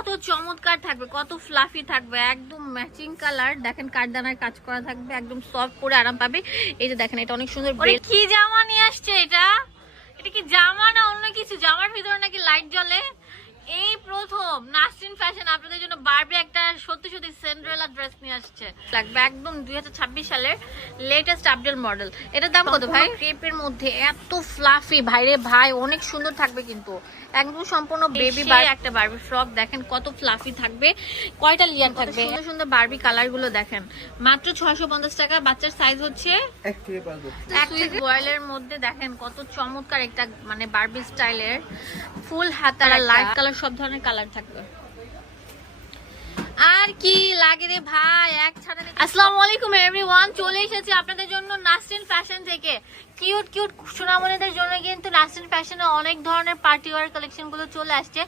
কত চমৎকার থাকবে, কত ফ্লাফি থাকবে, একদম ম্যাচিং কালার। দেখেন কাঠদানার কাজ করা থাকবে, একদম সফট পরে আরাম পাবে। এই যে দেখেন এটা অনেক সুন্দর। কি জামা নিয়ে আসছে এটা? এটা কি জামা না অন্য কিছু? জামার ভিতরে নাকি লাইট জ্বলে। এই প্রথম নাসরিন ফ্যাশন আপনাদের জন্য বারবি একটা সত্যি সত্যি সিন্ডারেলা ড্রেস নিয়ে আসছে। লাগবে একদম 2026 সালের লেটেস্ট আপডেট মডেল। এটার দাম কত ভাই? ক্রেপের মধ্যে এত ফ্লাফি ভাইরে ভাই, অনেক সুন্দর থাকবে কিন্তু একদম সম্পূর্ণ বেবি একটা বারবি ফ্রক। দেখেন কত ফ্লাফি থাকবে, কয়টা লেয়ার থাকবে, সুন্দর সুন্দর বারবি কালার গুলো দেখেন। মাত্র 650 টাকা। বাচ্চার সাইজ হচ্ছে 1 থেকে 5 বছর। সুইস বয়েলের মধ্যে দেখেন কত চমৎকার একটা মানে বারবি স্টাইলের ফুল হাতা লাইট কালার সব ধরনের কালার থাকবে। আর কি লাগে রে ভাই, এক ছাড়া। আসসালামু আলাইকুম এভরিওয়ান, চলে এসেছি আপনাদের জন্য নাসরিন ফ্যাশন থেকে। কিউট কিউট সোনামণিদের জন্য কিন্তু নাসরিন ফ্যাশনে অনেক ধরনের পার্টি ওয়্যার কালেকশন গুলো চলে আসছে।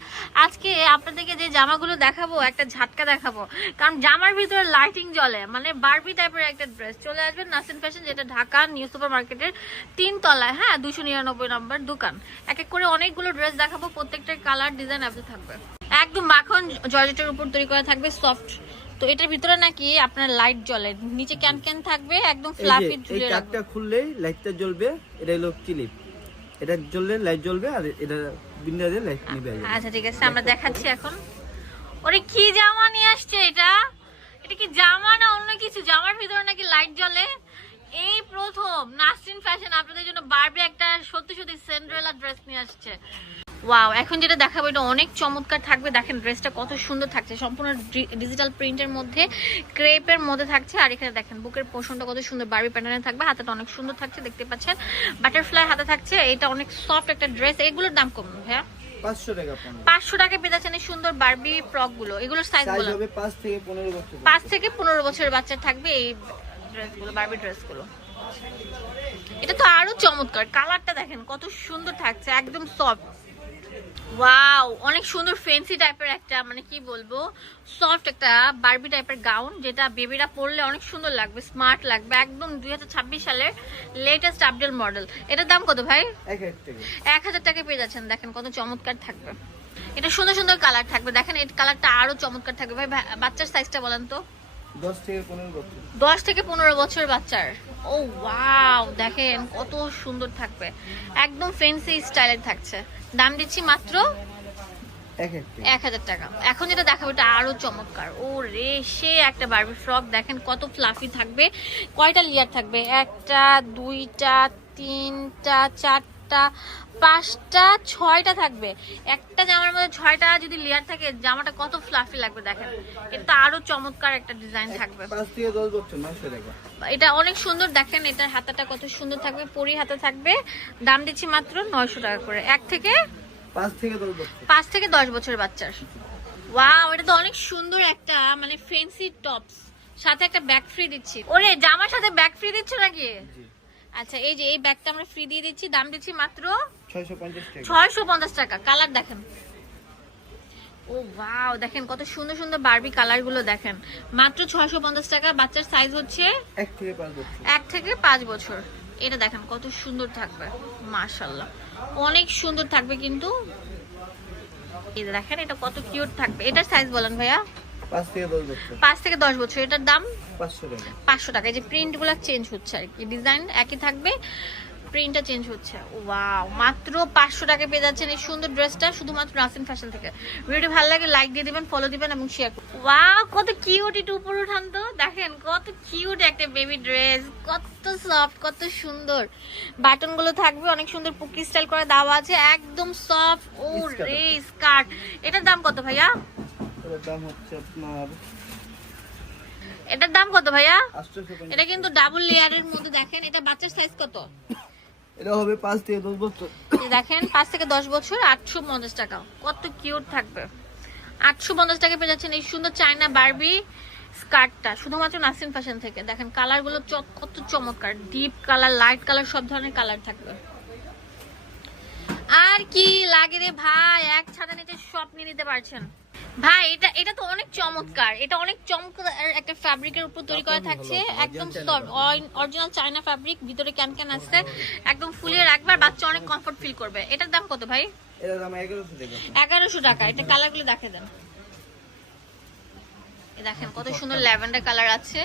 আজকে আপনাদেরকে যে জামাগুলো দেখাবো একটা ঝাটকা দেখাবো, কারণ জামার ভিতরে লাইটিং জ্বলে, মানে বারবি টাইপের একটা ড্রেস। চলে আসবে নাসরিন ফ্যাশন, যেটা ঢাকা নিউ সুপার মার্কেটের 3 তলায়, হ্যাঁ 299 নম্বর দোকান। এক এক করে অনেকগুলো ড্রেস দেখাবো, প্রত্যেকটার কালার ডিজাইন আপনি থাকবে। একদম মাখন জর্জেটের উপর তৈরি করা থাকবে, সফট। তো এটার ভিতরে নাকি আপনার লাইট জ্বলে, নিচে ক্যান ক্যান থাকবে, একদম ফ্লাফি ঝুলে রাখবে। কাটটা খুললেই লাইটটা জ্বলবে, এটা হলো ক্লিপ, এটা জ্বললে লাইট জ্বলবে, আর এটা বিন্ডা দিয়ে লাইট নিবে। আচ্ছা ঠিক আছে, আমরা দেখাচ্ছি এখন। ওরে কি জামা নিয়ে আসছে এটা? এটা কি জামা না অন্য কিছু? জামার ভিতরে নাকি লাইট জ্বলে। এই প্রথম নাসরিন ফ্যাশন আপনাদের জন্য বারবি একটা সত্যি সত্যি সিন্ডারেলা ড্রেস নিয়ে আসছে। ওয়াও, এখন যেটা দেখাবো এটা অনেক চমৎকার থাকবে। দেখেন ড্রেসটা কত সুন্দর থাকছে, সম্পূর্ণ ডিজিটাল প্রিন্টের মধ্যে, ক্রেপের মধ্যে থাকছে। আর এখানে দেখেন বুকের পোর্শনটা কত সুন্দর বারবি প্যাটার্নে থাকবে, হাতাটা অনেক সুন্দর থাকছে, দেখতে পাচ্ছেন বাটারফ্লাই হাতে থাকছে। এটা অনেক সফট একটা ড্রেস। এগুলোর দাম কম ভাইয়া? 500 টাকা। 500 টাকা পেয়ে যাচ্ছেন এই সুন্দর বারবি ফ্রক গুলো। এগুলোর সাইজ বলো? 5 থেকে 15 বছর। 5 থেকে 15 বছরের বাচ্চা থাকবে এই ড্রেসগুলো, বারবি ড্রেসগুলো। এটা তো আরো চমৎকার, কালারটা দেখেন কত সুন্দর থাকছে, একদম সফট। ওয়াও, অনেক সুন্দর ফ্যান্সি টাইপের একটা মানে কি বলবো সফট একটা বারবি টাইপের গাউন, যেটা বেবিরা পরলে অনেক সুন্দর লাগবে, স্মার্ট লাগবে। একদম 2026 সালের লেটেস্ট আপডেট মডেল। এটার দাম কত ভাই? 1000 টাকা পেয়ে যাচ্ছেন। দেখেন কত চমৎকার থাকবে, এটা সুন্দর সুন্দর কালার থাকবে। দেখেন এই কালারটা আরো চমৎকার থাকবে। ভাই বাচ্চার সাইজটা বলেন তো? 10 থেকে 15 বছর। 10 থেকে 15 বছর বাচ্চার। ও ওয়াও, দেখেন কত সুন্দর থাকবে, একদম ফ্যান্সি স্টাইলের থাকছে। দাম দিচ্ছি মাত্র 1000 টাকা। এখন যেটা দেখাবো এটা আরো চমৎকার। ও রে, সে একটা বারবি ফ্রক। দেখেন কত ফ্লাফি থাকবে, কয়টা লেয়ার থাকবে? 1টা 2টা 3টা 4টা 5টা 6টা থাকবে। একটা জামার মধ্যে 6টা যদি লেয়ার থাকে, জামাটা কত ফ্লাফি লাগবে দেখেন। এটা আরো চমৎকার একটা ডিজাইন থাকবে। 5 থেকে 10 বছর 900 টাকা। এটা অনেক সুন্দর। দেখেন এটার হাতাটা কত সুন্দর থাকবে, পরি হাতা থাকবে। দাম দিচ্ছি মাত্র 900 টাকা করে। 5 থেকে 10 বছর বাচ্চার। ওয়াও, এটা তো অনেক সুন্দর একটা মানে ফ্যান্সি টপস, সাথে একটা ব্যাগ ফ্রি দিচ্ছি। ওরে জামার সাথে ব্যাগ ফ্রি দিচ্ছ নাকি? আচ্ছা, এই যে এই ব্যাগটা আমরা ফ্রি দিয়ে দিচ্ছি। দাম দিচ্ছি মাত্র 650 টাকা। কালার দেখেন, ও ওয়াও, দেখেন কত সুন্দর সুন্দর বারবি কালার গুলো দেখেন। মাত্র 650 টাকা। বাচ্চার সাইজ হচ্ছে 1 থেকে 5 বছর। এটা দেখেন কত সুন্দর থাকবে, মাশাআল্লাহ অনেক সুন্দর থাকবে কিন্তু। এই দেখেন এটা কত কিউট থাকবে। এটার সাইজ বলেন ভাইয়া? 5 থেকে 10 বছর। এটার দাম 500 টাকা। এই যে প্রিন্ট গুলা চেঞ্জ হচ্ছে আর কি, ডিজাইন একই থাকবে, প্রিন্টটা চেঞ্জ হচ্ছে। ওয়াও, মাত্র 500 টাকা পেয়ে যাচ্ছেন এই সুন্দর ড্রেসটা, শুধুমাত্র নাসরিন ফ্যাশন থেকে। ভিডিও ভালো লাগে লাইক দিয়ে দিবেন, ফলো দিবেন এবং শেয়ার করবেন। ওয়াও, কত কিউট। একটু উপরে উঠান তো, দেখেন কত কিউট একটা বেবি ড্রেস, কত সফট, কত সুন্দর। বাটন গুলো থাকবে অনেক সুন্দর, পুকি স্টাইল করে দেওয়া আছে, একদম সফট। ও রে, স্কার্ট। এটার দাম কত ভাইয়া? এটার দাম কত ভাইয়া? এটা কিন্তু ডাবল লেয়ারের মধ্যে। দেখেন এটা বাচ্চার সাইজ কত? এটা হবে 5 থেকে 10 বছর। দেখেন 5 থেকে 10 বছর। 850 টাকা। কত কিউট থাকবে। 850 টাকা পেয়ে যাচ্ছেন এই সুন্দর চায়না বারবি স্কার্টটা, শুধুমাত্র নাসরিন ফ্যাশন থেকে। দেখেন কালার গুলো কত চমৎকার, ডিপ কালার, লাইট কালার, সব ধরনের কালার থাকবে। আর কি লাগে রে ভাই, এক ছাদা নিতে সব নিয়ে নিতে পারছেন ভাই। এটা তো অনেক চমৎকার। এটা অনেক চমৎকার একটা ফ্যাব্রিকের উপর তৈরি করা থাকছে, একদম অরিজিনাল চায়না ফ্যাব্রিক, ভিতরে ক্যান ক্যান আসছে, একদম ফুলিয়ে রাখবার, বাচ্চা অনেক কমফোর্ট ফিল করবে। এটার দাম কত ভাই? এটার দাম 1100 টাকা। 1100 টাকা। এটা কালারগুলো দেখে দেন। দেখেন কত সুন্দর ল্যাভেন্ডার কালার আছে,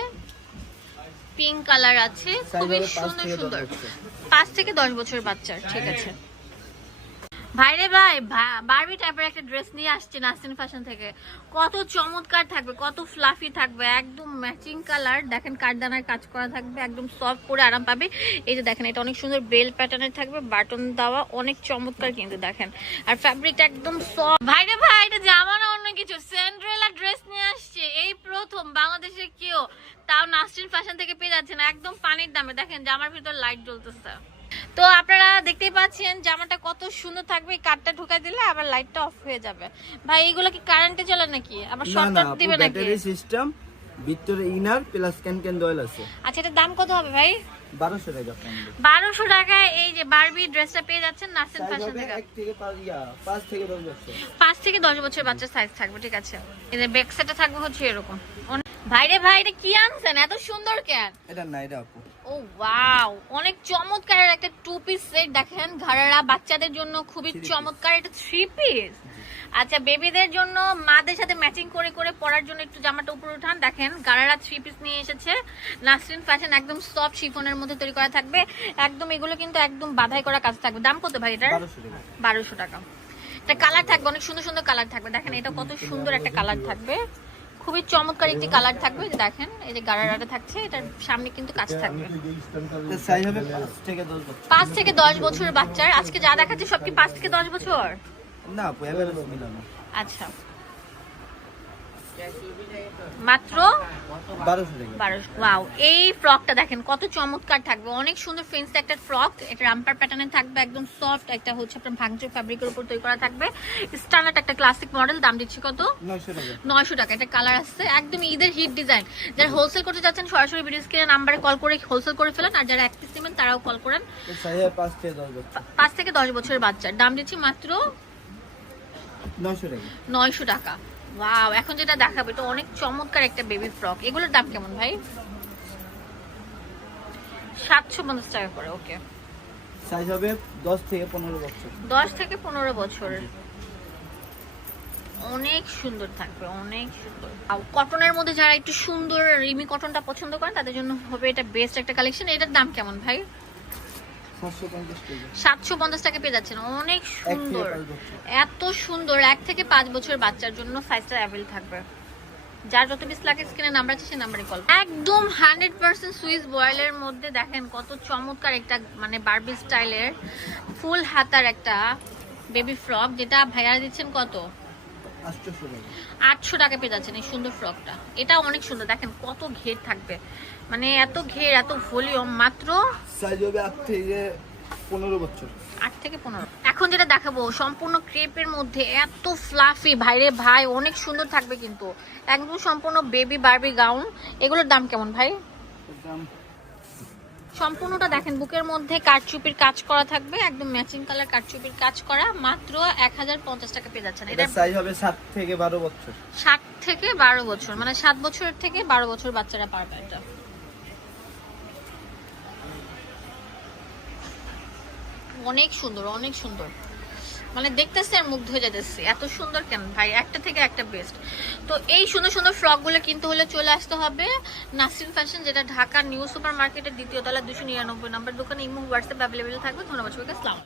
পিঙ্ক কালার আছে, খুবই সুন্দর সুন্দর। 5 থেকে 10 বছর বাচ্চার, ঠিক আছে। ভাইরে ভাই, বারবি টাইপের একটা ড্রেস নিয়ে আসছে নাসরিন ফ্যাশন থেকে। কত চমৎকার থাকবে, কত ফ্লাফি থাকবে, একদম ম্যাচিং কালার। দেখেন কাঠদানার কাজ করা থাকবে, একদম সফট পরে আরাম পাবে। এই যে দেখেন এটা অনেক সুন্দর বেল প্যাটার্নের থাকবে, বাটন দেওয়া, অনেক চমৎকার কিন্তু দেখেন। আর ফ্যাব্রিকটা একদম সফট। ভাইরে ভাই, এটা জামা না অন্য কিছু, সিন্ড্রেলা ড্রেস নিয়ে আসছে এই প্রথম বাংলাদেশে কেউ, তাও নাসরিন ফ্যাশন থেকে পেয়ে যাচ্ছে না একদম পানির দামে। দেখেন জামার ভিতর লাইট জ্বলতেছে। তো আপনারা দেখতেই পাচ্ছেন জামাটা কত সুন্দর থাকবে। কাটটা ঢুকাই দিলে আবার লাইটটা অফ হয়ে যাবে। ভাই এগুলো কি কারেন্টে চলে নাকি, আবার শর্ট টর্চ দিবে নাকি? ব্যাটারি সিস্টেম, ভিতরে ইনার প্লাস ক্যান দয়েল আছে। আচ্ছা এটার দাম কত হবে ভাই? 1200 টাকা। 1200 টাকায় এই যে বারবি ড্রেসটা পেয়ে যাচ্ছেন নাসরিন ফ্যাশন থেকে। 5 থেকে 10 বছর। 5 থেকে 10 বছর বাচ্চার সাইজ থাকবে, ঠিক আছে। এই যে ব্যাক সাইডে থাকবে হচ্ছে এরকম। ভাইরে ভাই, এটা কি আনছেন এত সুন্দর কেন? এটা না, এটা আপু। ও ওয়াও, অনেক চমৎকার একটা 2 পিস সেট। দেখেন ঘাড়ারা বাচ্চাদের জন্য খুবই চমৎকার। এটা 3 পিস। আচ্ছা বেবিদের জন্য মাদের সাথে ম্যাচিং করে করে পরার জন্য একটু জামাটা উপরে উঠান। দেখেন গারারা 3 পিস নিয়ে এসেছে নাসরিন ফ্যাশন, একদম সফট শিফনের মধ্যে তৈরি করা থাকবে। একদম এগুলো কিন্তু একদম বাঁধাই করা কাজ থাকবে। দাম কত ভাই এটার? 1200 টাকা। এটা কালার থাকবে, অনেক সুন্দর সুন্দর কালার থাকবে। দেখেন এটা কত সুন্দর একটা কালার থাকবে, খুবই চমৎকার একটি কালার থাকবে। দেখেন এই যে গারারাটা থাকছে, এটার সামনে কিন্তু কাজ থাকবে। সাইজ হবে 5 থেকে 10 বছর। 5 থেকে 10 বছর বাচ্চার। আজকে যা দেখাচ্ছে সব কি 5 থেকে 10 বছর? না আপু, এভারেজ মিলানো। আচ্ছা মাত্র 1200। ওয়াও, এই ফ্রকটা দেখেন কত চমৎকার থাকবে, অনেক সুন্দর ফেন্সি একটা ফ্রক। এটা রাম্পার প্যাটার্নে থাকবে, একদম সফট একটা হচ্ছে আপনার ভাঙচুর ফ্যাব্রিকের উপর তৈরি করা থাকবে। স্ট্যান্ডার্ড একটা ক্লাসিক মডেল। দাম দিচ্ছি কত? 900 টাকা। এটা কালার আছে, একদম ঈদের হিট ডিজাইন। যারা হোলসেল করতে চাচ্ছেন সরাসরি ভিডিও স্ক্রিনে নাম্বারে কল করে হোলসেল করে ফেলেন, আর যারা এক পিস নেবেন তারাও কল করেন। 5 থেকে 10 বছরের বাচ্চার। দাম দিচ্ছি মাত্র 900 টাকা। ওয়াও, এখন যেটা দেখাবো এটা অনেক চমৎকার একটা বেবি ফ্রক। এগুলোর দাম কেমন ভাই? 750 টাকা করে। ওকে, সাইজ হবে 10 থেকে 15 বছর। 10 থেকে 15 বছর। অনেক সুন্দর থাকবে, অনেক সুন্দর। আর কটনের মধ্যে যারা একটু সুন্দর রিমি কটনটা পছন্দ করেন তাদের জন্য হবে এটা বেস্ট একটা কালেকশন। এটার দাম কেমন ভাই? 750 টাকা পেয়ে যাচ্ছেন। অনেক সুন্দর, এত সুন্দর। 1 থেকে 5 বছর বাচ্চার জন্য সাইজটা অ্যাভেলেবল থাকবে। যার যত পিস লাগে স্ক্রিনে নাম্বার আছে সেই নাম্বারে কল। একদম 100% সুইস বয়েলের মধ্যে দেখেন কত চমৎকার একটা মানে বারবি স্টাইলের ফুল হাতার একটা বেবি ফ্রক, যেটা ভাইয়া দিচ্ছেন কত? 800 টাকা পেয়ে যাচ্ছেন এই সুন্দর ফ্রকটা। এটা অনেক সুন্দর, দেখেন কত ঘের থাকবে, মানে এত ঘের, এত ভলিউম। মাত্র সাইজ হবে 8 থেকে 15 বছর। 8 থেকে 15। এখন যেটা দেখাবো সম্পূর্ণ ক্রেপের মধ্যে এত ফ্লাফি, ভাইরে ভাই অনেক সুন্দর থাকবে কিন্তু, একদম সম্পূর্ণ বেবি বারবি গাউন। এগুলোর দাম কেমন ভাই? সম্পূর্ণটা দেখেন বুকের মধ্যে কারচুপির কাজ করা থাকবে, একদম ম্যাচিং কালার কারচুপির কাজ করা। মাত্র 1050 টাকা পেয়ে যাচ্ছেন। এটা সাইজ হবে 7 থেকে 12 বছর। 7 থেকে 12 বছর, মানে 7 বছর থেকে 12 বছর বাচ্চারা পারবে এটা। অনেক সুন্দর, অনেক সুন্দর, মানে দেখতেছি আর মুগ্ধ হয়ে যাচ্ছে, এত সুন্দর কেন ভাই, একটা থেকে একটা বেস্ট। তো এই সুন্দর সুন্দর ফ্রক গুলো কিনতে হলে চলে আসতে হবে নাসরিন ফ্যাশন, যেটা ঢাকা নিউ সুপার মার্কেটের 2য় তলা 299 নম্বর দোকানে। ইমো হোয়াটসঅ্যাপ অ্যাভেলেবেল থাকবে। ধন্যবাদ সবাইকে, আসসালাম।